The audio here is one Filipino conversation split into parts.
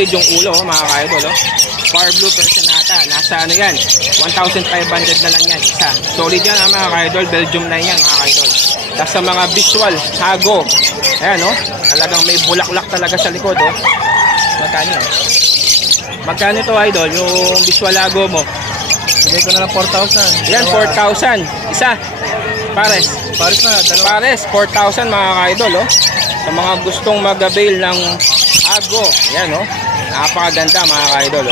solid yung ulo, mga ka-idol. Power blue Personata. Nasa ano yan? 1,500 na lang yan. Isa. Solid yan, mga ka-idol. Belgium line yan, mga ka-idol. Tapos sa mga visual, Hago. Ayan, talagang may bulaklak talaga sa likod, Magkano yan? Magkano ito, idol? Yung visual Hago mo? Bigay ko na lang 4,000. Yan, 4,000. Isa. Pares. Pares na, dalawa. Pares, 4,000 mga ka-idol, Sa mga gustong mag-avail ng Hago. Yan, napakaganda mga ka-idol,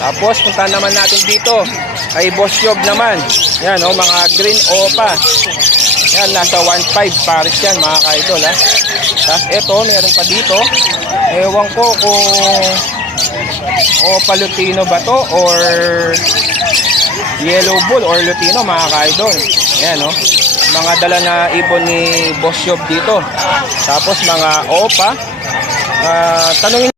Tapos, punta naman natin dito. Kay Boss Yob naman. Yan, mga green opa. Yan, nasa 1,500 pares yan mga ka-idol, Tapos, ito, meron pa dito. Ewan ko kung opa Lutino ba to or yellow bull or Lutino, mga ka-idol. Ayan, mga dala na ibon ni Boss Yob dito. Tapos mga opa. Tanungin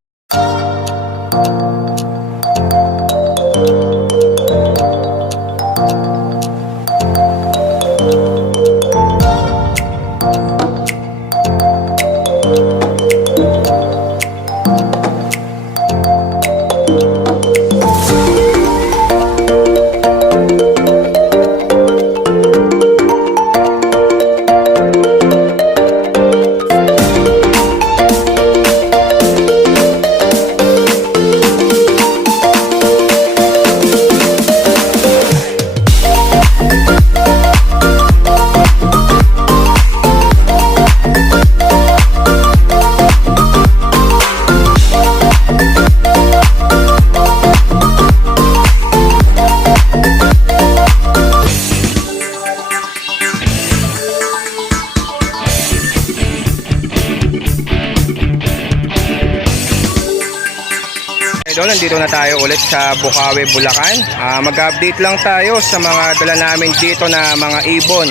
idol, nandito na tayo ulit sa Bukawi, Bulacan. Mag-update lang tayo sa mga dala namin dito na mga ibon.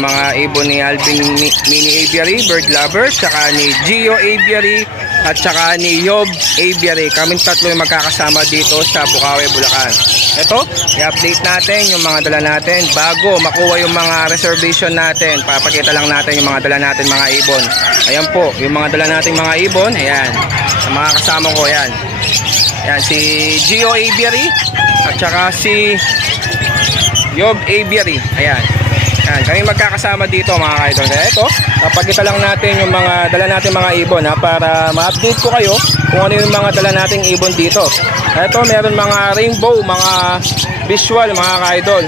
Mga ibon ni Alvin Mini Aviary, Bird Lover, saka ni Gio Aviary, at saka ni Yob Aviary. Kaming tatlo yung magkakasama dito sa Bukawi, Bulacan. Ito, i-update natin yung mga dala natin bago makuha yung mga reservation natin. Papakita lang natin yung mga dala natin mga ibon. Ayan po, yung mga dala natin mga ibon. Ayan, sa mga kasama ko, ayan. Ayan, si Gio Aviary at saka si Yob Aviary. Ayan. Ayan, kami magkakasama dito mga ka-idol. Kaya ito, napakita lang natin yung mga dala natin mga ibon para ma-update ko kayo kung ano yung mga dala nating ibon dito. Ito, meron mga rainbow, mga visual mga ka-idol.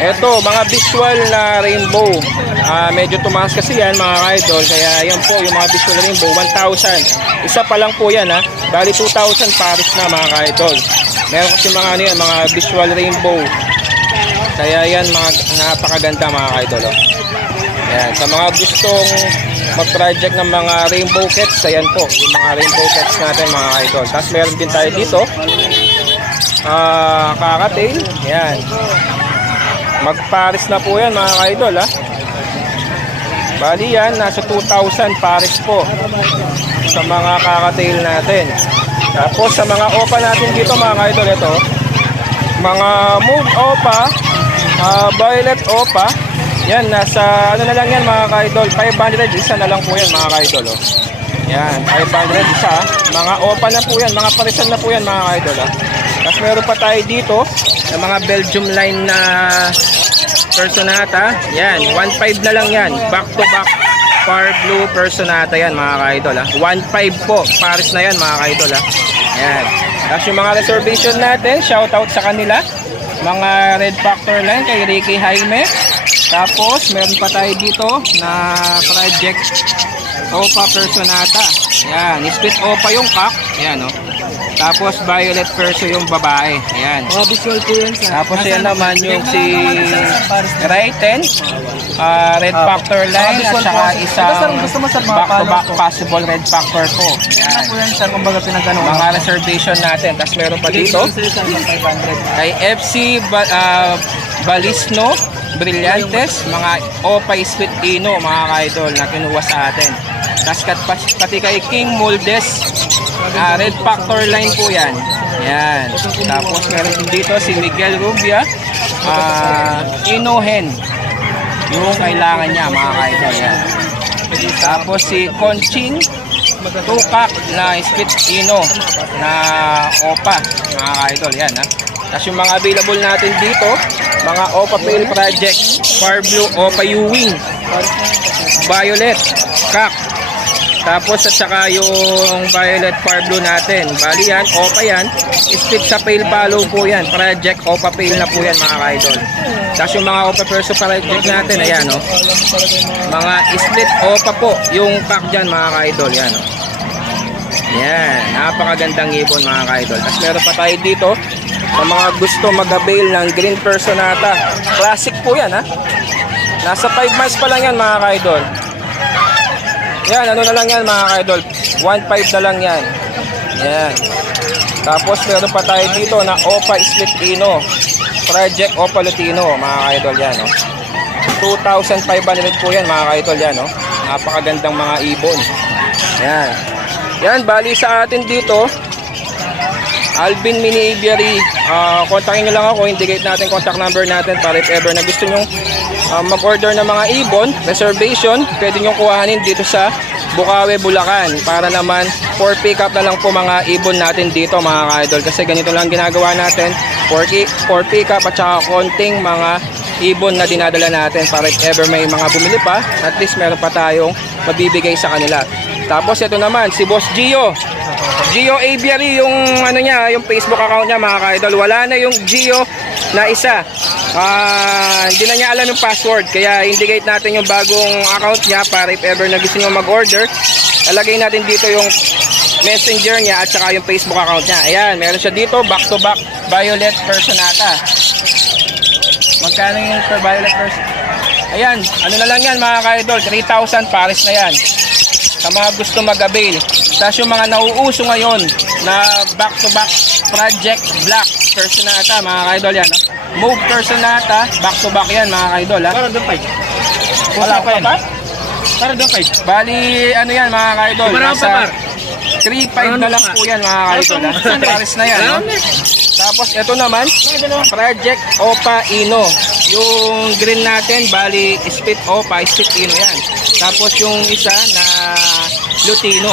Ito, mga visual na rainbow. Medyo tumaas kasi yan mga ka-idol. Kaya yan po yung mga visual rainbow, 1,000. Isa pa lang po yan Bali 2,000 pares na mga ka-idol. Meron kasi mga ano yan, mga visual rainbow. Kaya yan mga napakaganda mga ka-idol. Ayan, sa mga gustong mag-project ng mga rainbow cats, ayan po yung mga rainbow cats natin mga ka-idol. Tapos meron din tayo dito kakatail. Ayan, magpares na po yan mga ka-idol. Bali yan, nasa 2,000 pares po sa mga kakatail natin. Tapos sa mga opa natin dito mga ka-idol, ito mga move opa, violet opa. Yan, nasa ano na lang yan mga ka-idol, 500, isa na lang po yan mga ka-idol. Yan, 500 isa. Mga opa na po yan, mga parisan na po yan mga ka-idol. Tapos meron pa tayo dito na mga Belgium line na Personata. Yan, 1,500 na lang yan. Back to back Power blue Personata yan mga ka-idol. 1,500 po. Pares na yan mga ka-idol. Yan. Tapos yung mga reservation natin, shoutout sa kanila. Mga Red Factor line kay Ricky Jaime. Tapos meron pa tayo dito na project Opa Personata. Yan, split Opa yung cock. Yan Tapos violet perso yung babae. Ayan. Visual po yan sa. Tapos yan naman yung si Raiten, Red Factor line at saka isang back-to-back possible Red Factor po. Yan po yan sir, kumbaga pinagano. Mga reservation natin. Tapos meron pa dito kay FC Balisno Brillantes, mga Opay Sweet Ino mga ka-idol na kinuha sa atin. Tapos pati kay King Moldes, Red Factor line po yan. Yan. Tapos meron din dito si Miguel Rubia, Inohen. yung kailangan niya mga ka-idol. Yan. Tapos si Conching Tukak na split ino na OPA mga ka-idol. Yan ha. Tapos yung mga available natin dito, mga OPA Pale Project, Far Blue, OPA Ewing, Violet, Kak. Tapos at saka yung Violet Far Blue natin. Bali yan, OPA yan. Split sa Pale Follow po yan. Project OPA Pale na po yan mga ka-idol. Tapos yung mga OPA Perso Project natin, ayan o. Mga split OPA po. Yung pack dyan mga ka-idol. Yan o. Yan. Napakagandang ibon mga ka-idol. Tapos meron pa tayo dito sa mga gusto mag-avail ng Green Personata. Classic po yan ha. Nasa 5 months pa lang yan mga ka-idol. Yan, ano na lang yan mga ka-idol. 1.5 na lang yan. Yan. Tapos meron pa tayo dito na OPA Split Ino. Project OPA Lutino mga ka-idol yan. No? 2,500 po yan mga ka-idol yan. No? Napakagandang mga ibon. Yan. Yan, bali sa atin dito, Alvin Mini Aviary. Kontakin nyo lang ako, indicate natin contact number natin para if ever na gusto nyo mag-order ng mga ibon, reservation, pwede nyo kuhanin dito sa Bukawi, Bulacan. Para naman for pick up na lang po mga ibon natin dito mga ka-idol. Kasi ganito lang ginagawa natin, for pick up at saka konting mga ibon na dinadala natin para if ever may mga bumili pa, at least meron pa tayong mabibigay sa kanila. Tapos ito naman si Boss Gio Aviary, yung ano niya, yung Facebook account niya mga ka-idol. Wala na yung Gio na isa. Hindi na niya alam yung password, kaya indicate natin yung bagong account niya para if ever na gusto niyo mag-order, alagay natin dito yung messenger niya at saka yung Facebook account niya. Ayan, meron siya dito back to back Violet Personata. Magkano yung per Violet Personata? Ayan, ano na lang yan mga ka-idol, 3,000 pares na yan sa mga gusto mag-avail. Tapos yung mga nauuso ngayon na back-to-back Project Black Personata mga ka-idol yan. Move Personata, back-to-back yan mga ka-idol. Para doon 5. Wala pa ba? Para doon 5. Bali, ano yan mga ka-idol? Nasa 3,500 na lang po yan mga ka-idol. Pares na yan. No? Tapos ito naman, Project OPA Ino. Yung green natin, bali split OPA, split Ino yan. Tapos yung isa na Lutino.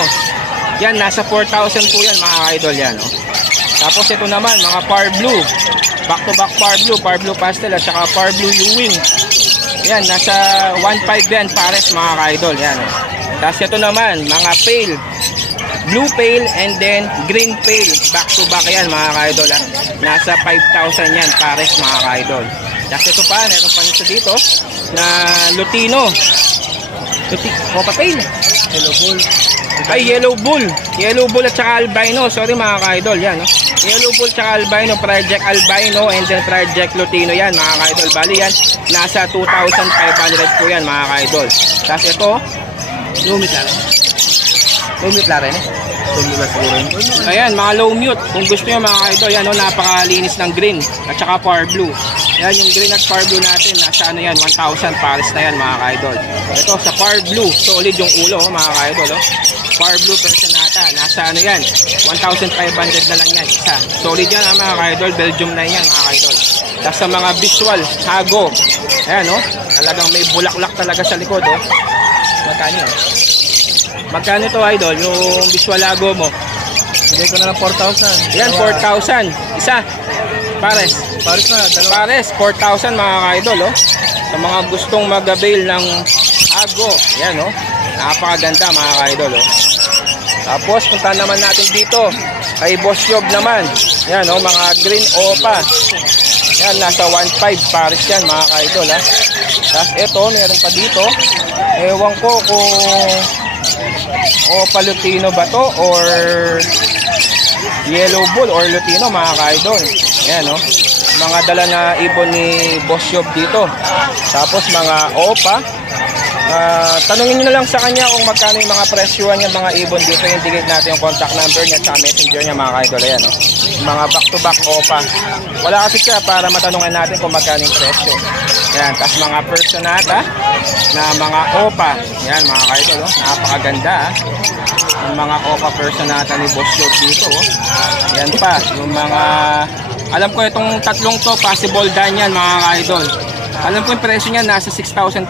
Yan, nasa 4,000 po yan mga ka-idol yan. No? Tapos ito naman, mga Far Blue. Back to back Far Blue Pastel at saka Far Blue Ewing. Yan, nasa 1.5 yan pares mga ka-idol. Yan. Tapos ito naman, mga Pale. Blue Pale and then Green Pale. Back to back yan mga ka-idol. Nasa 5,000 yan pares mga ka-idol. Tapos ito pa, meron pa nito dito na Lutino. Opa Pale. Hello, Bull. Ay, Yellow Bull. Yellow Bull at saka Albino. Sorry mga ka-idol. Yan. No? Yellow Bull at saka Albino. Project Albino and then Project Lutino yan mga ka-idol. Bali yan, nasa 2,500 po yan mga ka-idol. Tapos ito, Lumit lang. lumit la rin. Lumit lang siguro. Ayan, mga low mute. Kung gusto nyo mga ka-idol, yan, no, napakalinis ng green at saka Far Blue. Yan, yung green at Far Blue natin, nasa ano yan, 1,000 pares na yan mga ka-idol. Ito, sa Far Blue, solid yung ulo mga ka-idol. Oh. Far Blue Personata, nasa ano yan, 1,500 na lang yan, isa. Solid yan mga ka-idol, Belgium na yan mga ka-idol. Tapos sa mga visual, Hago. Ayan, no, talagang may bulaklak talaga sa likod. Oh. Magkano yan? Magkano to idol, yung visual Hago mo? Bigay ko na lang 4,000. Yan, 4,000. Isa. Pares. Pares na, dalawa. Pares, 4,000 mga ka-idol. Oh. Sa mga gustong mag-avail ng Hago. Yan, oh. Napakaganda mga ka-idol. Oh. Tapos, punta naman natin dito. Kay Boss Yob naman. Yan, oh, mga green OPA. Yan, nasa 1.5 pares yan mga ka-idol. Ha. Tapos, ito, meron pa dito. Ewan ko kung OPA Lutino ba to or Yellow Bull or Lutino mga ka-idol. Ayan, no? Mga dala na ibon ni Boss Yob dito. Tapos mga OPA. Tanungin nyo na lang sa kanya kung magkano yung mga presyuhan niya mga ibon dito. Indicate natin yung contact number niya at messenger niya mga ka-idol. Ayan, no? Mga back-to-back OPA. Wala kasi siya para matanungan natin kung magkano yung presyo. Ayan, tapos mga Personata na mga OPA. Ayan mga ka-idol, no? Napakaganda. Yung mga OPA Personata ni Boss Yob dito. Oh. Yan pa, yung mga, alam ko itong tatlong to possible dan yan mga ka-idol. Alam ko yung presyo niya nasa 6,500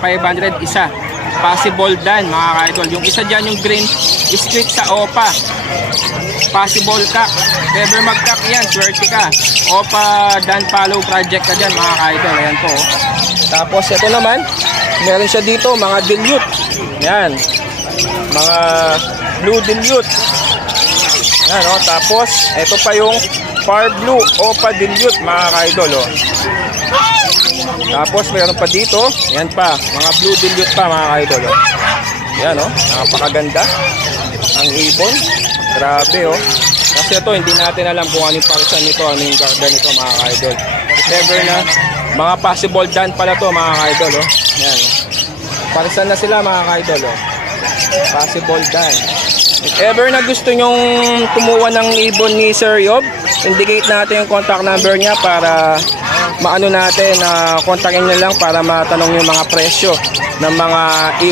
isa. Possible dan mga ka-idol. Yung isa dyan yung green is quick sa OPA. Possible cock. Never mag-cock yan, swerte ka. OPA dan follow project ka dyan mga ka-idol. Ayan po. Tapos ito naman, meron siya dito mga dilute. Yan. Mga blue dilute. Yan o. Tapos ito pa yung far blue OPA dilute mga ka-idol o. Tapos mayroon pa dito, yan pa, mga blue dilute pa mga ka-idol. Oh. Yan oh, napakaganda ang ibon. Grabe oh. Kasi ito hindi natin alam kung ano yung parisan nito, ano yung garden nito mga ka-idol. If ever na mga possible dan pala to mga ka-idol oh. Yan oh. Parisan na sila mga ka-idol oh. Possible dan. If ever na gusto nyong kumuha ng ibon ni Sir Yob, indicate natin yung contact number niya para maano natin na kontakin niyo lang para matanong yung mga presyo ng mga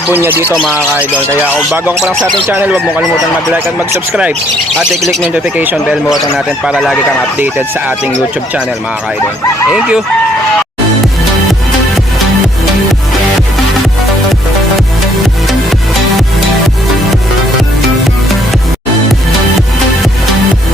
ibon niya dito mga ka-idol. Kaya kung bago ka pa lang sa ating channel, huwag mo kalimutan mag-like at mag-subscribe at i-click notification bell mo natin para lagi kang updated sa ating YouTube channel mga ka-idol. Thank you!